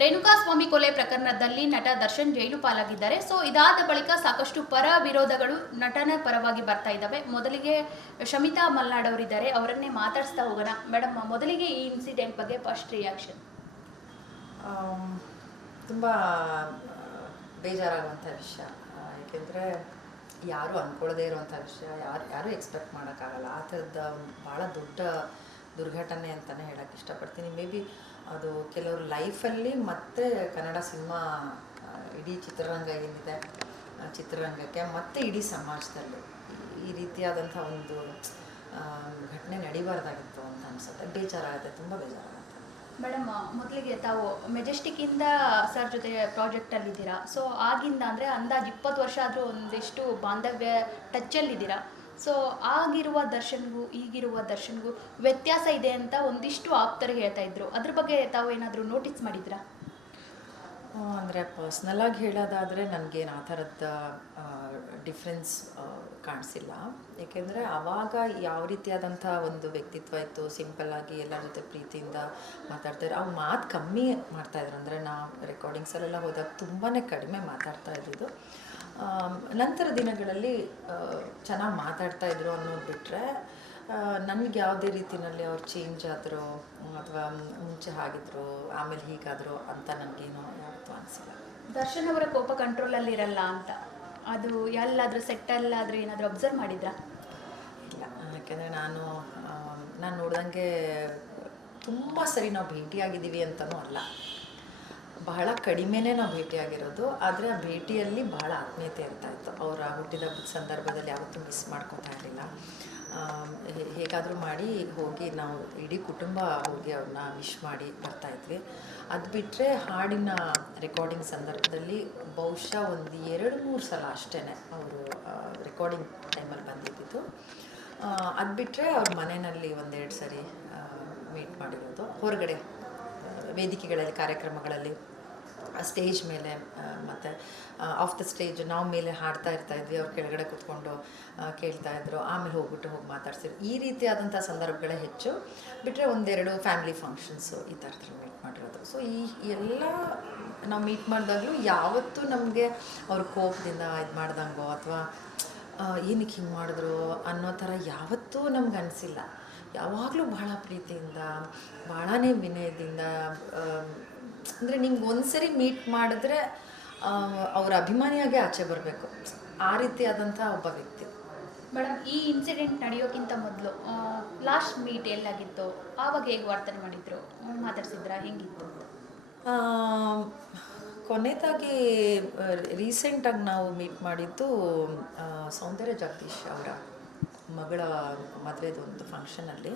ರೇಣುಕಾಸ್ವಾಮಿ ಕೊಲೆ ಪ್ರಕರಣದಲ್ಲಿ ನಟ ದರ್ಶನ್ ಜೈಲು ಪಾಲಾಗಿದ್ದಾರೆ. ಸೊ ಇದಾದ ಬಳಿಕ ಸಾಕಷ್ಟು ಪರ ವಿರೋಧಗಳು ನಟನ ಪರವಾಗಿ ಬರ್ತಾ ಇದ್ದಾವೆ. ಮೊದಲಿಗೆ ಶಮಿತಾ ಮಲ್ನಾಡ್ ಅವರಿದ್ದಾರೆ. ಅವರನ್ನೇ ಮಾತಾಡಿಸ್ತಾ ಹೋಗೋಣ. ಮೇಡಮ್, ಮೊದಲಿಗೆ ಈ ಇನ್ಸಿಡೆಂಟ್ ಬಗ್ಗೆ ಫಸ್ಟ್ ರಿಯಾಕ್ಷನ್ ತುಂಬ ಬೇಜಾರಾಗುವಂಥ ವಿಷಯ. ಏಕೆಂದರೆ ಯಾರು ಅಂದ್ಕೊಳ್ಳದೇ ಇರುವಂಥ ವಿಷಯ, ಯಾರು, ಯಾರೂ ಎಕ್ಸ್ಪೆಕ್ಟ್ ಮಾಡೋಕ್ಕಾಗಲ್ಲ. ಆ ಥರದ ಭಾಳ ದೊಡ್ಡ ದುರ್ಘಟನೆ ಅಂತಲೇ ಹೇಳೋಕ್ಕೆ ಇಷ್ಟಪಡ್ತೀನಿ. ಮೇ ಬಿ ಅದು ಕೆಲವರು ಲೈಫಲ್ಲಿ ಮತ್ತೆ ಕನ್ನಡ ಸಿನಿಮಾ ಇಡೀ ಚಿತ್ರರಂಗ ಏನಿದೆ ಚಿತ್ರರಂಗಕ್ಕೆ ಮತ್ತೆ ಇಡೀ ಸಮಾಜದಲ್ಲಿ. ಈ ರೀತಿಯಾದಂಥ ಒಂದು ಘಟನೆ ನಡಿಬಾರ್ದಾಗಿತ್ತು ಅಂತ ಅನ್ಸುತ್ತೆ. ಬೇಜಾರಾಗುತ್ತೆ, ತುಂಬ ಬೇಜಾರಾಗುತ್ತೆ. ಮೇಡಮ್ ಮೊದಲಿಗೆ ತಾವು ಮೆಜೆಸ್ಟಿಕ್ ಇಂದ ಸರ್ ಜೊತೆ ಪ್ರಾಜೆಕ್ಟ್ ಅಲ್ಲಿ ಇದ್ದೀರಾ ಸೊ ಆಗಿಂದ ಅಂದ್ರೆ ಅಂದಾಜು ಇಪ್ಪತ್ತು ವರ್ಷ ಆದ್ರೂ ಒಂದಿಷ್ಟು ಬಾಂಧವ್ಯ ಟಚ್ ಅಲ್ಲಿ ಇದ್ದೀರಾ ಸೊ ಆಗಿರುವ ದರ್ಶನ್ಗೂ ಈಗಿರುವ ದರ್ಶನ್ಗೂ ವ್ಯತ್ಯಾಸ ಇದೆ ಅಂತ ಒಂದಿಷ್ಟು ಆಪ್ತರು ಹೇಳ್ತಾ ಇದ್ರು. ಅದ್ರ ಬಗ್ಗೆ ತಾವು ಏನಾದರೂ ನೋಟಿಸ್ ಮಾಡಿದ್ರಾ? ಅಂದರೆ ಪರ್ಸ್ನಲಾಗಿ ಹೇಳೋದಾದರೆ ನನಗೇನು ಆ ಥರದ ಡಿಫ್ರೆನ್ಸ್ ಕಾಣಿಸಿಲ್ಲ. ಏಕೆಂದರೆ ಆವಾಗ ಯಾವ ರೀತಿಯಾದಂಥ ಒಂದು ವ್ಯಕ್ತಿತ್ವ ಇತ್ತು ಸಿಂಪಲ್ಲಾಗಿ ಎಲ್ಲರ ಜೊತೆ ಪ್ರೀತಿಯಿಂದ ಮಾತಾಡ್ತಾರೆ ಅವ್ರು ಮಾತು ಕಮ್ಮಿ ಮಾಡ್ತಾಯಿದ್ರು ಅಂದರೆ ನಾವು ರೆಕಾರ್ಡಿಂಗ್ಸಲ್ಲೆಲ್ಲ ಹೋದಾಗ ತುಂಬಾ ಕಡಿಮೆ ಮಾತಾಡ್ತಾ ಇದ್ದಿದ್ದು. ನಂತರ ದಿನಗಳಲ್ಲಿ ಚೆನ್ನಾಗಿ ಮಾತಾಡ್ತಾ ಇದ್ರು ಅನ್ನೋದು ಬಿಟ್ಟರೆ ನನಗೆ ಯಾವುದೇ ರೀತಿಯಲ್ಲಿ ಅವ್ರು ಚೇಂಜ್ ಆದರು ಅಥವಾ ಮುಂಚೆ ಆಗಿದ್ರು ಆಮೇಲೆ ಹೀಗಾದರು ಅಂತ ನನಗೇನು ಯಾವತ್ತೂ ಅನಿಸಿಲ್ಲ. ದರ್ಶನ್ ಅವರ ಕೋಪ ಕಂಟ್ರೋಲಲ್ಲಿ ಇರಲ್ಲ ಅಂತ. ಅದು ಎಲ್ಲಾದ್ರೂ ಸೆಟ್ಟಲ್ಲಾದ್ರೂ ಏನಾದರೂ ಅಬ್ಸರ್ವ್ ಮಾಡಿದ್ರಾ? ಇಲ್ಲ. ಯಾಕೆಂದರೆ ನಾನು ನಾನು ನೋಡ್ದಂಗೆ ತುಂಬ ಸರಿ ನಾವು ಭೇಟಿಯಾಗಿದ್ದೀವಿ ಅಂತಲೂ ಅಲ್ಲ. ಬಹಳ ಕಡಿಮೆನೇ ನಾವು ಭೇಟಿಯಾಗಿರೋದು, ಆದರೆ ಆ ಭೇಟಿಯಲ್ಲಿ ಬಹಳ ಆತ್ಮೀಯತೆ ಅಂತ ಇತ್ತು. ಅವರ ಹುಟ್ಟಿದ ಸಂದರ್ಭದಲ್ಲಿ ಯಾವತ್ತೂ ಮಿಸ್ ಮಾಡ್ಕೊತಾ ಇರಲಿಲ್ಲ. ಹೇಗಾದರೂ ಮಾಡಿ ಹೋಗಿ ನಾವು ಇಡೀ ಕುಟುಂಬ ಹೋಗಿ ಅವ್ರನ್ನ ವಿಶ್ ಮಾಡಿ ಬರ್ತಾಯಿದ್ವಿ ಅದು ಬಿಟ್ಟರೆ ಹಾಡಿನ ರೆಕಾರ್ಡಿಂಗ್ ಸಂದರ್ಭದಲ್ಲಿ ಬಹುಶಃ ಒಂದು ಎರಡು ಮೂರು ಸಲ ಅಷ್ಟೇ ಅವರು ರೆಕಾರ್ಡಿಂಗ್ ಟೈಮಲ್ಲಿ ಬಂದಿದ್ದಿದ್ದು. ಅದು ಬಿಟ್ಟರೆ ಅವ್ರ ಮನೆಯಲ್ಲಿ ಒಂದೆರಡು ಸರಿ ಮೀಟ್ ಮಾಡಿರೋದು. ಹೊರಗಡೆ ವೇದಿಕೆಗಳಲ್ಲಿ, ಕಾರ್ಯಕ್ರಮಗಳಲ್ಲಿ ಸ್ಟೇಜ್ ಮೇಲೆ ಮತ್ತು ಆಫ್ ದ ಸ್ಟೇಜ್ ನಾವು ಮೇಲೆ ಹಾಡ್ತಾ ಇರ್ತಾ ಇದ್ವಿ, ಅವ್ರು ಕೆಳಗಡೆ ಕೂತ್ಕೊಂಡು ಕೇಳ್ತಾ ಇದ್ರು, ಆಮೇಲೆ ಹೋಗ್ಬಿಟ್ಟು ಹೋಗಿ ಮಾತಾಡ್ಸಿದ್ರು. ಈ ರೀತಿಯಾದಂಥ ಸಂದರ್ಭಗಳೇ ಹೆಚ್ಚು. ಬಿಟ್ಟರೆ ಒಂದೆರಡು ಫ್ಯಾಮಿಲಿ ಫಂಕ್ಷನ್ಸು ಈ ಥರದ್ರ ಮೀಟ್ ಮಾಡಿರೋದು. ಸೊ ಈ ಎಲ್ಲ ನಾವು ಮೀಟ್ ಮಾಡಿದಾಗಲೂ ಯಾವತ್ತೂ ನಮಗೆ ಅವ್ರ ಕೋಪದಿಂದ ಇದು ಮಾಡ್ದಂಗೋ ಅಥವಾ ಏನಕ್ಕೆ ಹಿಂಗೆ ಮಾಡಿದ್ರು ಅನ್ನೋ ಥರ ಯಾವತ್ತೂ ನಮ್ಗೆ ಅನಿಸಿಲ್ಲ. ಯಾವಾಗಲೂ ಭಾಳ ಪ್ರೀತಿಯಿಂದ ಭಾಳನೇ ವಿನಯದಿಂದ ಅಂದರೆ ನಿಮ್ಗೆ ಒಂದ್ಸರಿ ಮೀಟ್ ಮಾಡಿದ್ರೆ ಅವರ ಅಭಿಮಾನಿಯಾಗೆ ಆಚೆ ಬರಬೇಕು. ಆ ರೀತಿಯಾದಂಥ ಒಬ್ಬ ವ್ಯಕ್ತಿ. ಮೇಡಮ್ ಈ ಇನ್ಸಿಡೆಂಟ್ ನಡೆಯೋಕ್ಕಿಂತ ಮೊದಲು ಲಾಸ್ಟ್ ಮೀಟ್ ಎಲ್ಲಾಗಿತ್ತು? ಆವಾಗ ಹೇಗೆ ವರ್ತನೆ ಮಾಡಿದ್ರು? ಮಾತಾಡ್ಸಿದ್ರಾ? ಹೆಂಗಿತ್ತು? ಆ, ಕೊನೆಯದಾಗಿ ರೀಸೆಂಟಾಗಿ ನಾವು ಮೀಟ್ ಮಾಡಿದ್ದು ಸೌಂದರ್ಯ ಜಗದೀಶ್ ಅವರ ಮಗಳ ಮದುವೆದು ಒಂದು ಫಂಕ್ಷನಲ್ಲಿ